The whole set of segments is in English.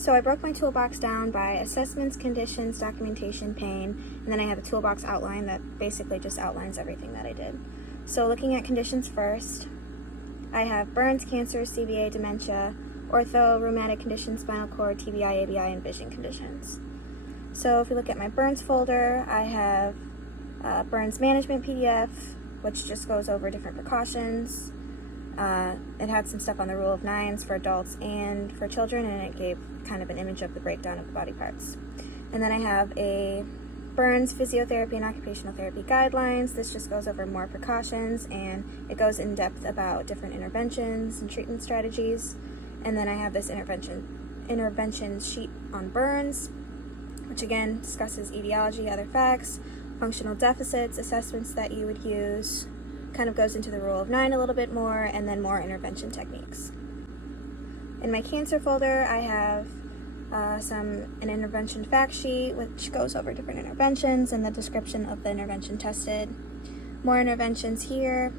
So I broke my toolbox down by assessments, conditions, documentation, pain, and then I have a toolbox outline that basically just outlines everything that I did. So looking at conditions first, I have burns, cancer, CVA, dementia, ortho, rheumatic conditions, spinal cord, TBI, ABI, and vision conditions. So if we look at my burns folder, I have burns management PDF, which just goes over different precautions. It had some stuff on the rule of nines for adults and for children, and it gave kind of an image of the breakdown of the body parts. And then I have a burns physiotherapy and occupational therapy guidelines. This just goes over more precautions, and it goes in depth about different interventions and treatment strategies. And then I have this intervention sheet on burns, which again discusses etiology, other facts, functional deficits, assessments that you would use, kind of goes into the rule of 9 a little bit more, and then more intervention techniques. In my cancer folder, I have an intervention fact sheet, which goes over different interventions and the description of the intervention tested. More interventions here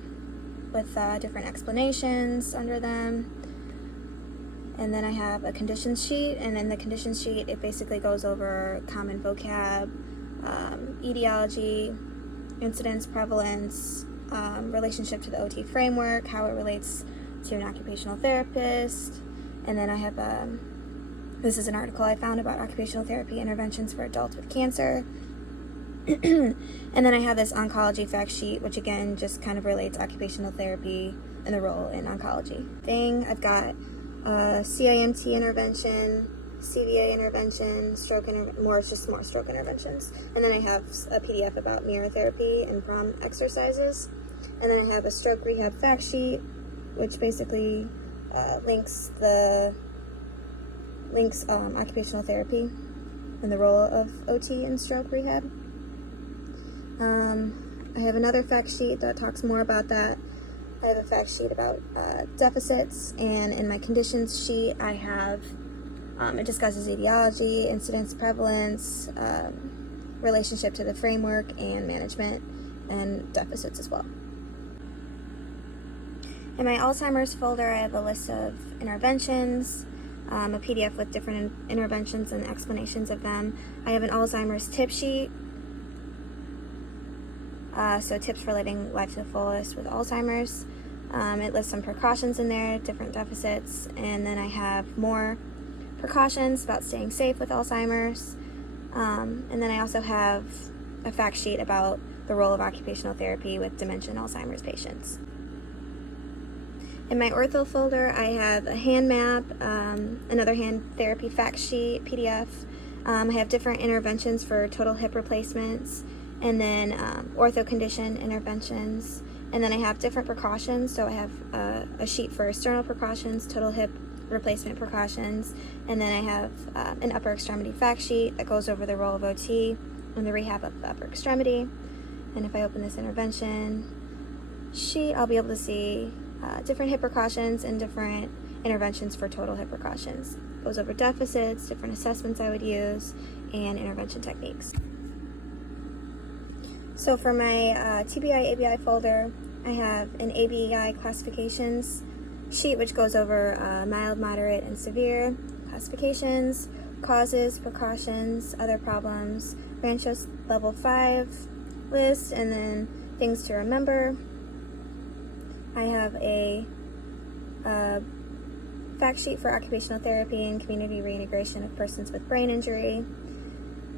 with different explanations under them. And then I have a conditions sheet, and in the conditions sheet, it basically goes over common vocab, etiology, incidence, prevalence, relationship to the OT framework, how it relates to an occupational therapist. And then I have this is an article I found about occupational therapy interventions for adults with cancer. And then I have this oncology fact sheet, which again just kind of relates occupational therapy and the role in oncology. I've got CIMT intervention, CVA intervention, more stroke interventions. And then I have a PDF about mirror therapy and prom exercises. And then I have a stroke rehab fact sheet, which basically links occupational therapy and the role of OT in stroke rehab. I have another fact sheet that talks more about that. I have a fact sheet about deficits, and in my conditions sheet I have it discusses etiology, incidence, prevalence, relationship to the framework, and management, and deficits as well. In my Alzheimer's folder, I have a list of interventions, a PDF with different interventions and explanations of them. I have an Alzheimer's tip sheet, so tips for living life to the fullest with Alzheimer's. It lists some precautions in there, different deficits, and then I have more precautions about staying safe with Alzheimer's. And then I also have a fact sheet about the role of occupational therapy with dementia and Alzheimer's patients. In my ortho folder, I have a hand map, another hand therapy fact sheet, PDF. I have different interventions for total hip replacements, and then ortho condition interventions. And then I have different precautions, so I have a sheet for sternal precautions, total hip replacement precautions, and then I have an upper extremity fact sheet that goes over the role of OT and the rehab of the upper extremity. And if I open this intervention sheet, I'll be able to see different hip precautions and different interventions for total hip precautions. It goes over deficits, different assessments I would use, and intervention techniques. So for my TBI, ABI folder, I have an ABI classifications sheet, which goes over mild, moderate, and severe classifications, causes, precautions, other problems, Rancho's level 5 list, and then things to remember. I have a fact sheet for occupational therapy and community reintegration of persons with brain injury.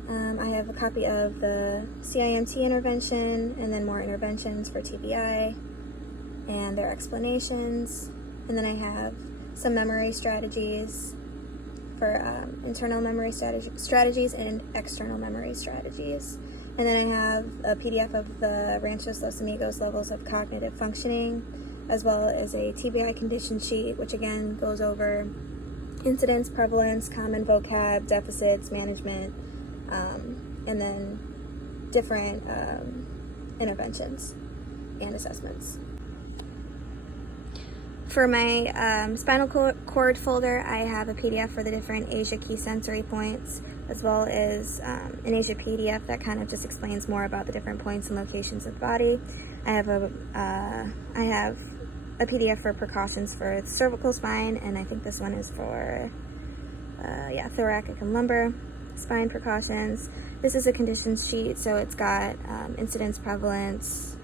I have a copy of the CIMT intervention, and then more interventions for TBI and their explanations. And then I have some memory strategies for internal memory strategies and external memory strategies. And then I have a PDF of the Ranchos Los Amigos levels of cognitive functioning, as well as a TBI condition sheet, which again goes over incidence, prevalence, common vocab, deficits, management, and then different interventions and assessments. For my spinal cord folder, I have a PDF for the different Asia key sensory points, as well as an Asia PDF that kind of just explains more about the different points and locations of the body. I have a PDF for precautions for the cervical spine, and I think this one is for thoracic and lumbar, spine precautions. This is a conditions sheet, so it's got incidence, prevalence,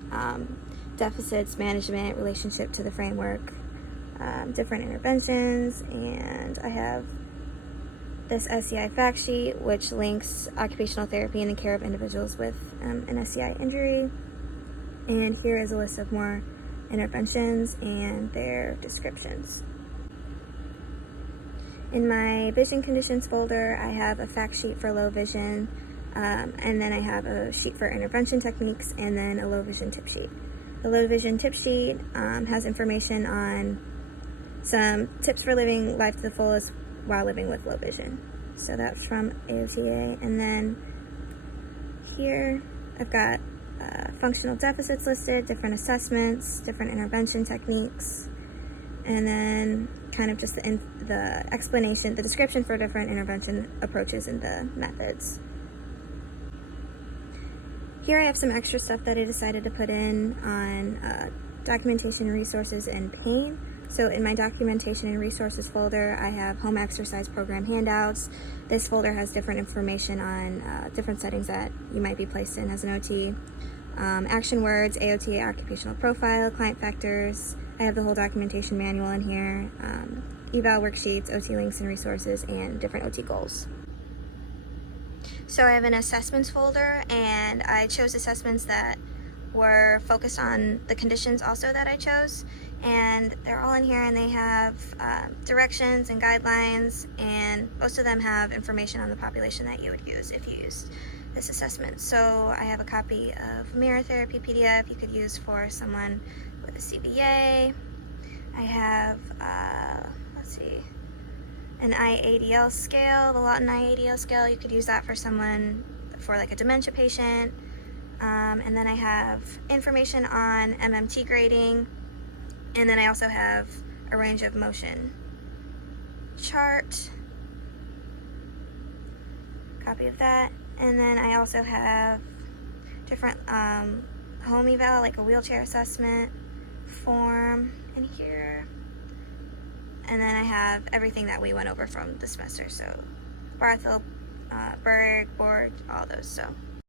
deficits, management, relationship to the framework, different interventions, and I have this SCI fact sheet, which links occupational therapy in the care of individuals with an SCI injury. And here is a list of more interventions and their descriptions. In my vision conditions folder, I have a fact sheet for low vision, and then I have a sheet for intervention techniques, and then a low vision tip sheet. The low vision tip sheet has information on some tips for living life to the fullest while living with low vision. So that's from AOTA. And then here I've got functional deficits listed, different assessments, different intervention techniques, and then kind of just the explanation, the description for different intervention approaches and the methods. Here I have some extra stuff that I decided to put in on documentation, resources, and pain. So in my documentation and resources folder, I have home exercise program handouts. This folder has different information on different settings that you might be placed in as an OT. Action words, AOTA occupational profile, client factors. I have the whole documentation manual in here, eval worksheets, OT links and resources, and different OT goals. So I have an assessments folder, and I chose assessments that were focused on the conditions also that I chose, and they're all in here, and they have directions and guidelines, and most of them have information on the population that you would use if you used this assessment. So I have a copy of mirror therapy PDF you could use for someone with a CBA. I have, an IADL scale, the Lawton IADL scale. You could use that for someone, for like a dementia patient. And then I have information on MMT grading. And then I also have a range of motion chart, copy of that. And then I also have different home eval, like a wheelchair assessment form in here. And then I have everything that we went over from the semester, so Barthel, Berg, Board, all those. So